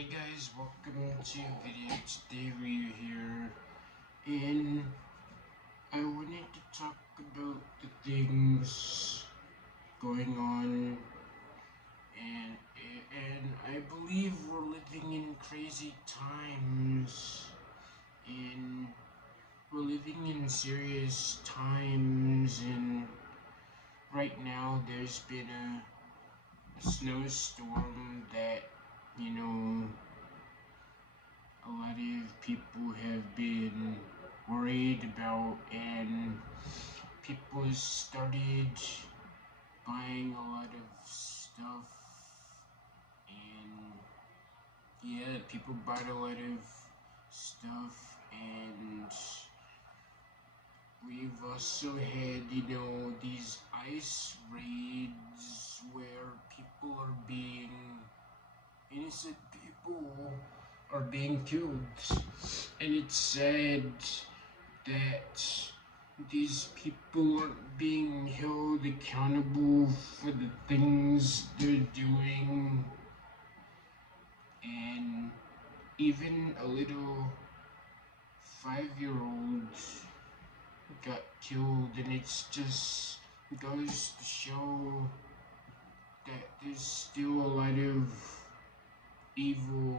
Hey guys, welcome to video. Today we're here and I wanted to talk about the things going on and I believe we're living in crazy times and we're living in serious times, and right now there's been a snowstorm that a lot of people have been worried about, and people started buying a lot of stuff, and yeah, people bought a lot of stuff, and we've also had these ice raids where people are being innocent people are being killed, and it's sad that these people aren't being held accountable for the things they're doing, and even a little 5-year-old got killed, and it's just goes to show that there's still a lot of evil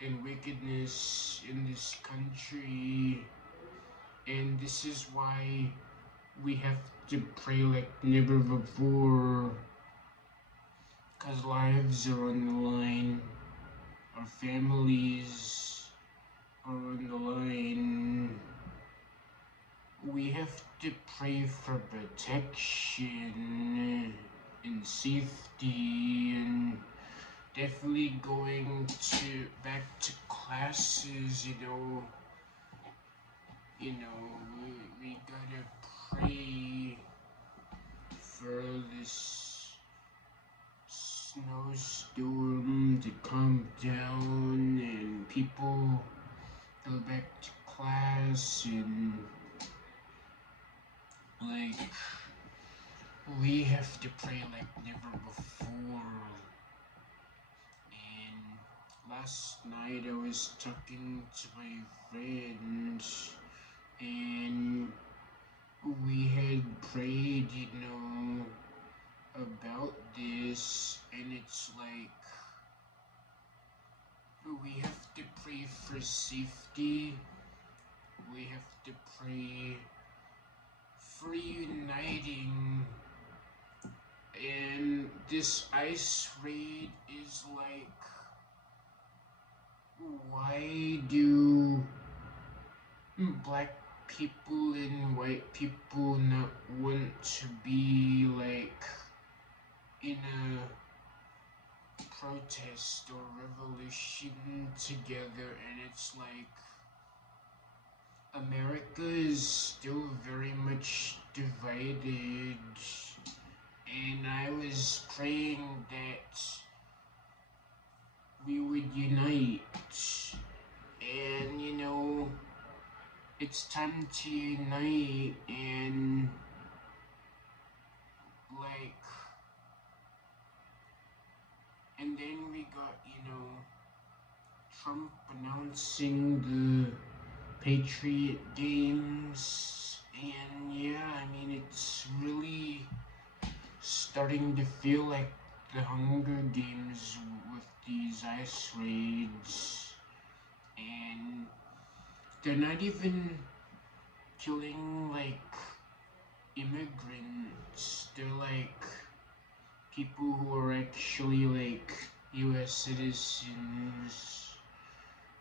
and wickedness in this country, and this is why we have to pray like never before, because lives are on the line, our families are on the line. We have to pray for protection and safety, and definitely going back to classes. We gotta pray for this snowstorm to calm down and people go back to class, and like we have to pray like never before. And last night I was talking to my friends, and we had prayed, about this, and it's like we have to pray for safety. We have to pray for uniting, and this ice raid is like, why do black people and white people not want to be like in a protest or revolution together? And it's like America is still very much divided, and I was praying that we would unite, and it's time to unite, and like, and then we got Trump announcing the Patriot Games, and yeah, I mean, it's really starting to feel like the Hunger Games with these ice raids, and they're not even killing like immigrants, they're like people who are actually like US citizens.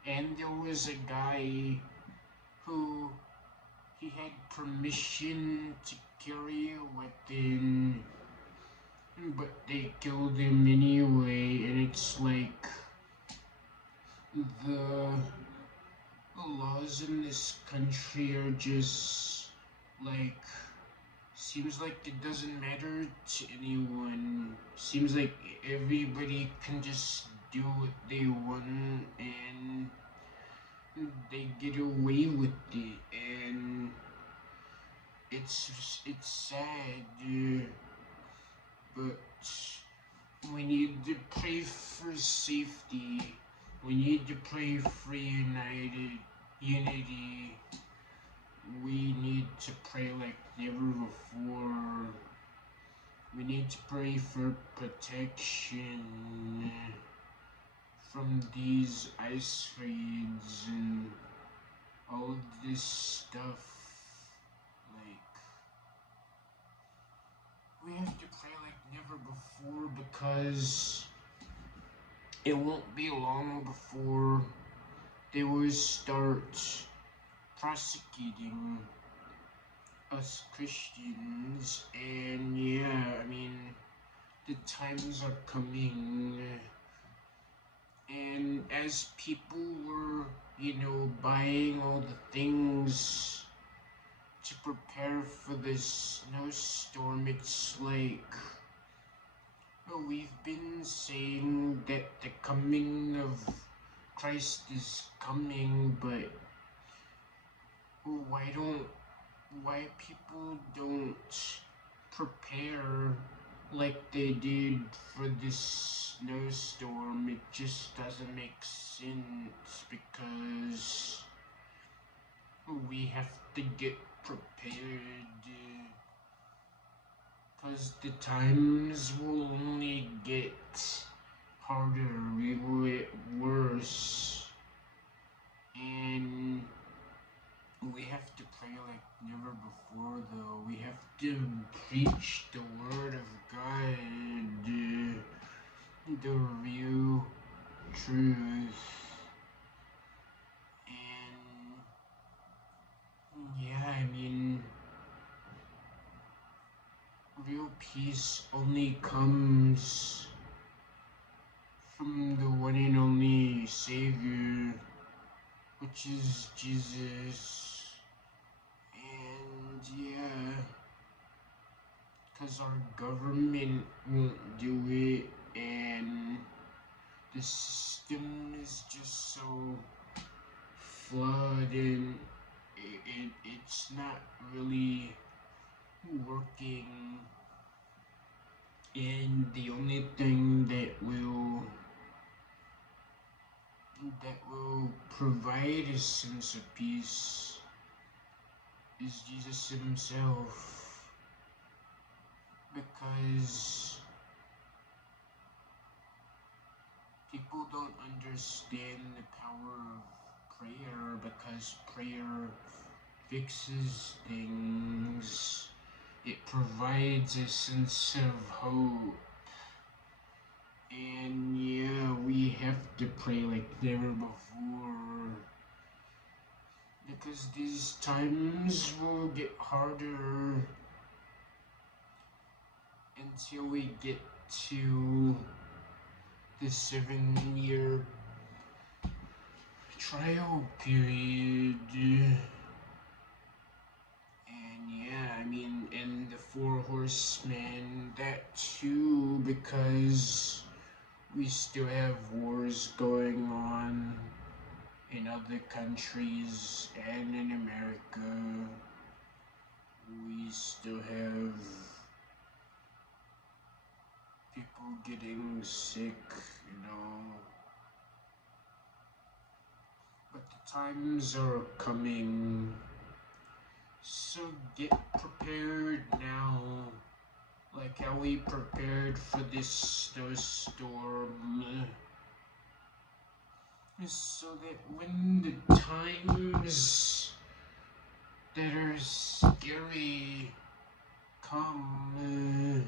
And there was a guy who he had permission to carry a weapon, but they killed him anyway, and it's like the laws in this country are just like, seems like it doesn't matter to anyone. Seems like everybody can just do what they want, and they get away with it, and it's sad, but we need to pray for safety, We need to pray for united unity. We need to pray like never before. We need to pray for protection from these ice raids and all of this stuff. Like, we have to pray like never before because it won't be long before they will start prosecuting us Christians. And yeah, I mean, the times are coming. And as people were, buying all the things to prepare for this snowstorm, it's like, we've been saying that the coming of Christ is coming, but why don't why people don't prepare like they did for this snowstorm? It just doesn't make sense because we have to get prepared because the times will only get harder, it will get worse, and we have to pray like never before. Though we have to preach the word of God, the real truth, and yeah, I mean, real peace only comes from the one and only Savior, which is Jesus. And yeah, because our government won't do it, and the system is just so flawed, and it's not really working. And the only thing that will provide a sense of peace is Jesus himself, because people don't understand the power of prayer, because prayer fixes things. It provides a sense of hope. And yeah, we have to pray like never before, because these times will get harder until we get to the 7-year trial period. And yeah, I mean, and the four horsemen, that too, because we still have wars going on in other countries, and in America we still have people getting sick. But the times are coming, so get prepared now, like how we prepared for this snowstorm, so that when the times that are scary come,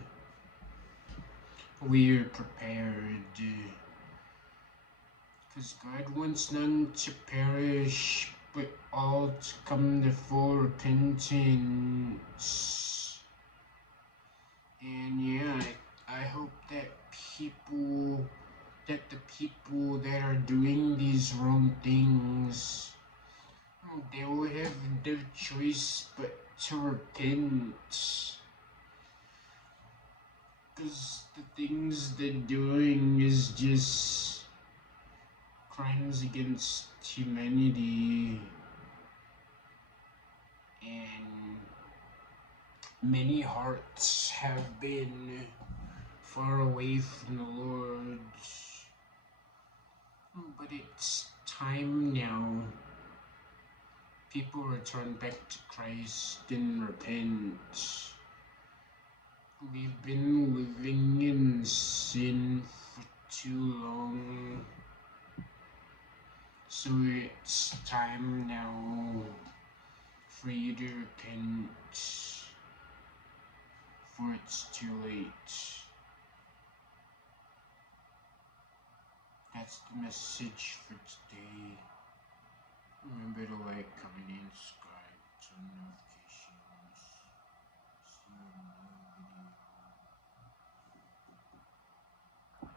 we're prepared. Because God wants none to perish, but all to come to full repentance. And yeah, I hope that the people that are doing these wrong things, they will have no choice but to repent. Because the things they're doing is just crimes against humanity, and many hearts have been far away from the Lord. But it's time now. People return back to Christ and repent. We've been living in sin for too long. So it's time now for you to repent, for it's too late. That's the message for today. Remember to like, comment, and subscribe to know.